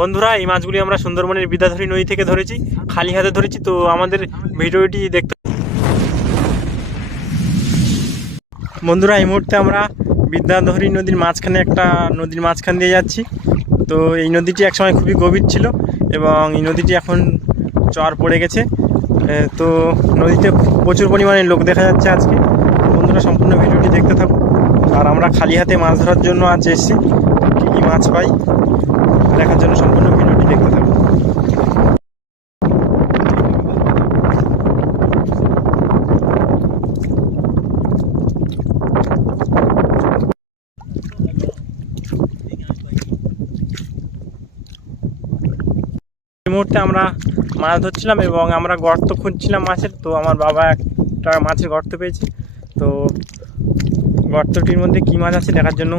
বন্ধুরা, এই মাছগুলি আমরা সুন্দরবনের বিদ্যাধরী নদী থেকে ধরেছি, খালি হাতে ধরেছি, তো আমাদের ভিডিওটি দেখতে বন্ধুরা, এই মুহূর্তে আমরা বিদ্যাধরী নদীর মাঝখানে একটা নদীর মাঝখান দিয়ে যাচ্ছি। তো এই নদীটি একসময় খুবই গভীর ছিল এবং এই নদীটি এখন চর পড়ে গেছে। তো নদীতে প্রচুর পরিমাণে লোক দেখা যাচ্ছে আজকে। বন্ধুরা, সম্পূর্ণ ভিডিওটি দেখতে থাকুন। আর আমরা খালি হাতে মাছ ধরার জন্য আজ এসেছি। কী মাছ পাই? দেখার জন্য সম্পূর্ণ ভিডিওটি দেখতে থাকুন। মুহূর্তে আমরা মাছ ধরছিলাম এবং আমরা গর্ত খুঁজছিলাম মাছের, তো আমার বাবা একটা মাছের গর্ত পেয়েছে। তো গর্তটির মধ্যে কী মাছ আছে দেখার জন্য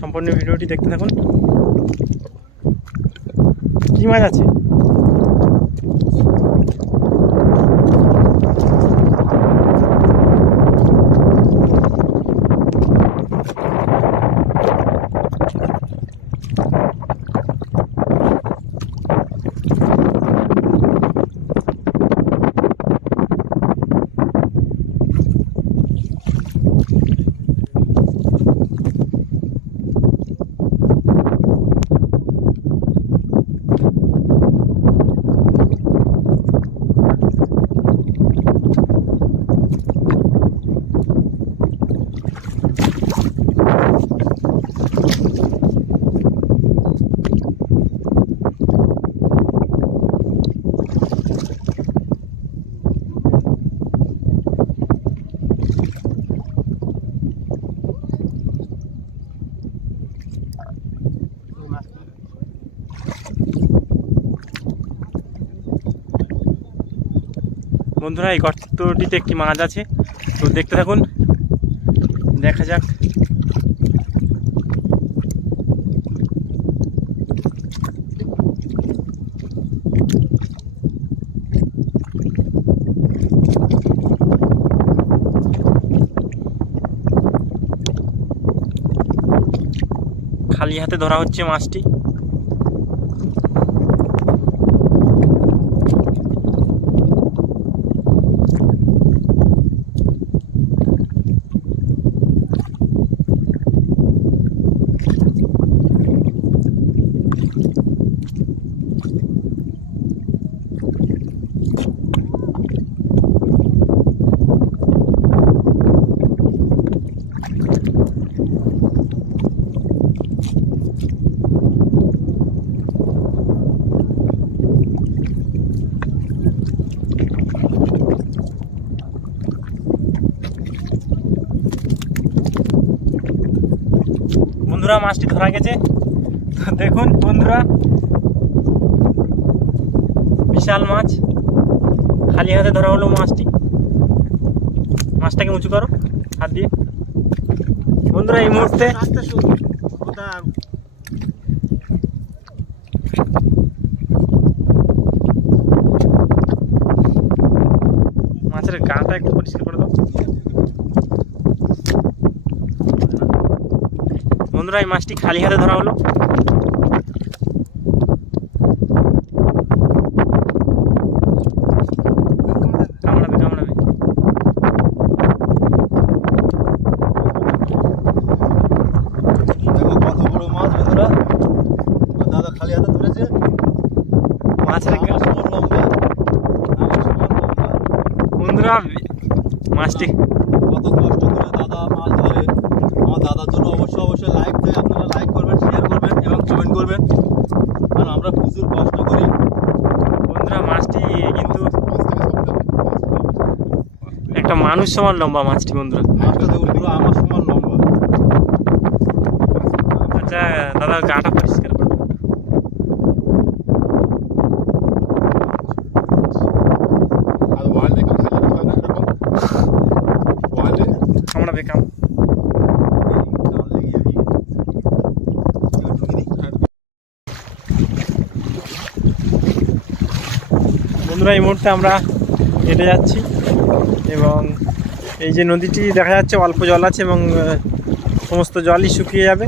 সম্পূর্ণ ভিডিওটি দেখতে থাকুন। কী মাছ আছে বন্ধুরা, এই গর্তটিতে একটি মাছ আছে। তো দেখতে থাকুন, দেখা যাক। খালি হাতে ধরা হচ্ছে মাছটি। বন্ধুরা, মাছটি ধরা গেছে। তো দেখুন বন্ধুরা, বিশাল মাছ। খালি হাতে ধরা হলো মাছটি। মাছটাকে উঁচু করো, হাত দিয়ে। বন্ধুরা, এই মুহূর্তে মাছের গাটা একটু পরিষ্কার করে দাও বন্ধুরা এই মাছটি খালি হাতে ধরা হলো। বন্ধুরা মাছটি কত কষ্ট করে দাদা মাছ ধরে। আমার দাদার জন্য অবশ্যই অবশ্যই লাইক দেয়। আপনারা লাইক করবেন শেয়ার করবেন এবং কমেন্ট করবেন। কারণ আমরা প্রচুর কষ্ট করি। বন্ধুরা মাছটি কিন্তু একটা মানুষ সমান লম্বা মাছটি বন্ধুরা। মাছটা দেখুন আমার সমান লম্বা। আচ্ছা দাদা গাটা পরিষ্কার। বন্ধুরা, এই মুহূর্তে আমরা হেঁটে যাচ্ছি এবং এই যে নদীটি দেখা যাচ্ছে অল্প জল আছে এবং সমস্ত জলই শুকিয়ে যাবে।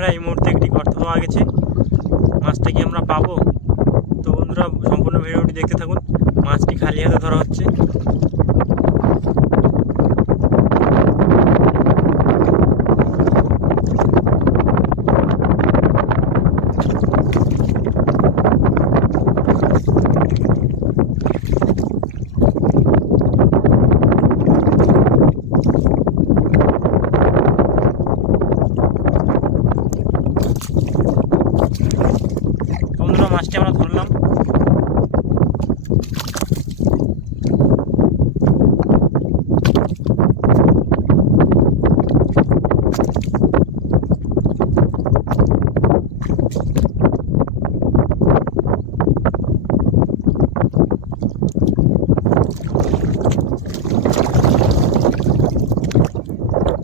বন্ধুরা এই মুহূর্তে একটি গর্ত পাওয়া গেছে। মাছটা কি আমরা পাবো? তো বন্ধুরা, সম্পূর্ণ ভিডিওটি দেখতে থাকুন। মাছটি খালি হাতে ধরা হচ্ছে তো বন্ধুরা মাছটি আমরা ধরলাম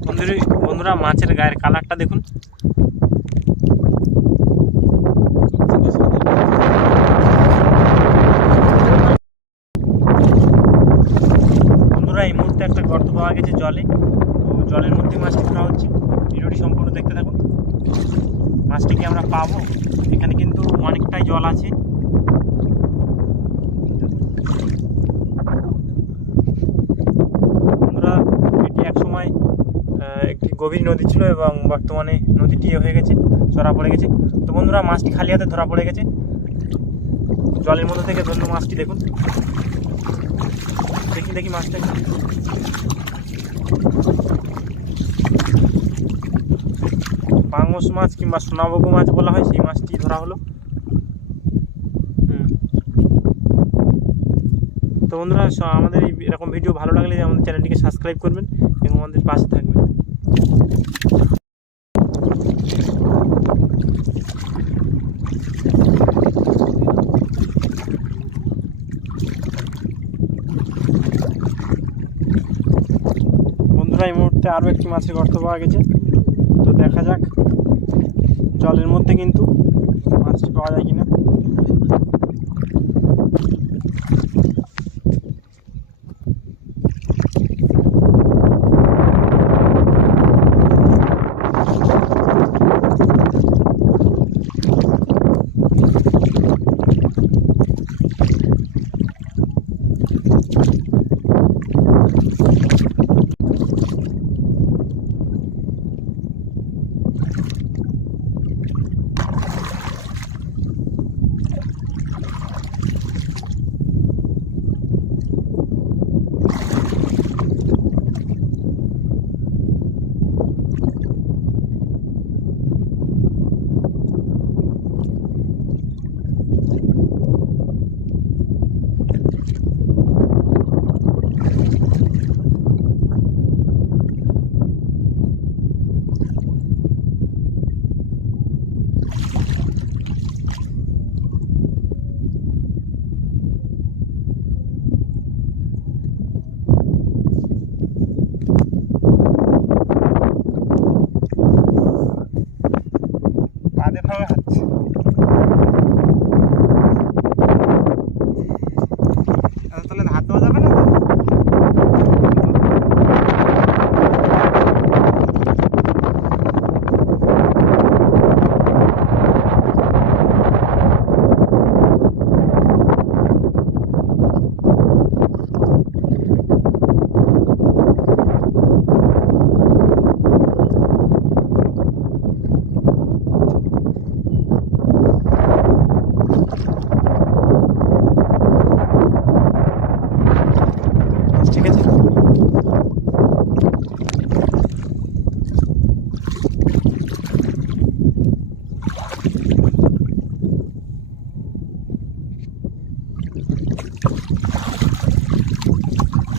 বন্ধুরা বন্ধুরা মাছের গায়ের কালারটা দেখুন। বন্ধুরা, এই মুহূর্তে একটা গর্ত পাওয়া গেছে জলে। তো জলের মধ্যে মাছটি ধরা হচ্ছে। ভিডিওটি সম্পূর্ণ দেখতে থাকুন। মাছটি কি আমরা পাবো। এখানে কিন্তু অনেকটাই জল আছে। একটি গভীর নদী ছিল এবং বর্তমানে নদীটি হয়ে গেছে, চড়া পড়ে গেছে। তো বন্ধুরা, মাছটি খালি হাতে ধরা পড়ে গেছে। জলের মধ্যে থেকে ধরুন মাছটি দেখুন। দেখি দেখি মাছটা। পাঙ্গস মাছ কিংবা সোনাবগু মাছ বলা হয়, সেই মাছটি ধরা হলো। তো বন্ধুরা আমাদের এরকম ভিডিও ভালো লাগলে আমাদের চ্যানেলটিকে সাবস্ক্রাইব করবেন এবং আমাদের পাশে থাকবেন। বন্ধুরা, এই মুহূর্তে আরও একটি মাছের গর্ত পাওয়া গেছে। তো দেখা যাক, জলের মধ্যে কিন্তু মাছটি পাওয়া যায় কিনা।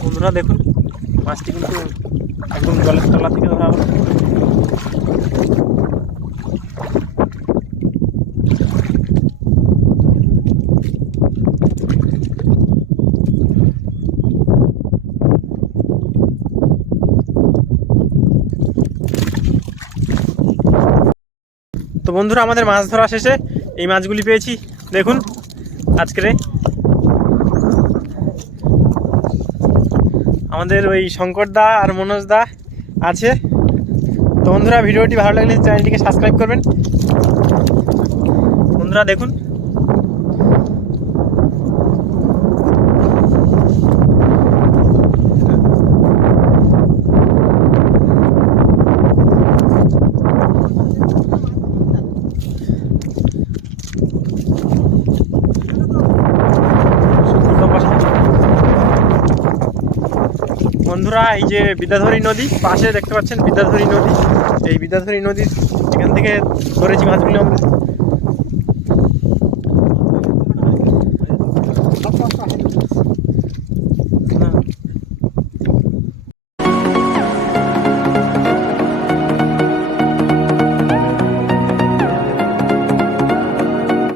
বন্ধুরা দেখুন, মাছটি কিন্তু একদম জলের তলা থেকে ধরা হলো। তো বন্ধুরা, আমাদের মাছ ধরা শেষে এই মাছগুলি পেয়েছি। দেখুন, আজকের আমাদের ওই শঙ্কর দা আর মনোজ দা আছে। তো বন্ধুরা, ভিডিওটি ভালো লাগলে চ্যানেলটিকে সাবস্ক্রাইব করবেন। বন্ধুরা, দেখুন। বন্ধুরা এই যে বিদ্যাধরী নদী পাশে দেখতে পাচ্ছেন বিদ্যাধরী নদী। এই বিদ্যাধরী নদীর এখান থেকে ধরেছি মাছগুলো আমরা।